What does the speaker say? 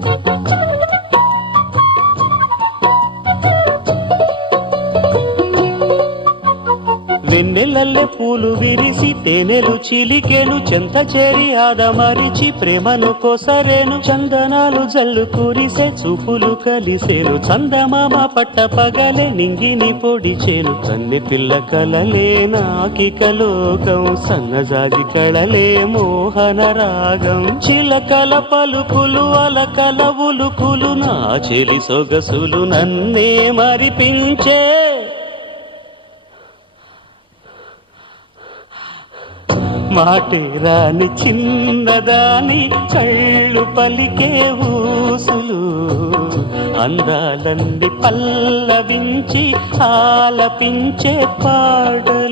Thank you. వెన్నెలల్లే పూలు విరిసి తేనెలు చిలికెను చెంత చేరి ఆదమరిచి ప్రేమను కోసరేను. చందనాలు జల్లు కురిసే చూపులు కలిసేను. చందమామ పట్ట పగలే నింగిని పొడిచేను కన్నె పిల్ల కలలే నాకిక లోకం సన్నజాజి కళలే మోహన రాగం. చిలకల పలుకులు అలకల ఉలుకులు నా చెలి సొగసులు నన్నే మరిపించే మాటే రాని చిన్నదాని కళ్ళు పలికే ఊసులు అందాలన్నీ పల్లవించి ఆలపించే పాడలు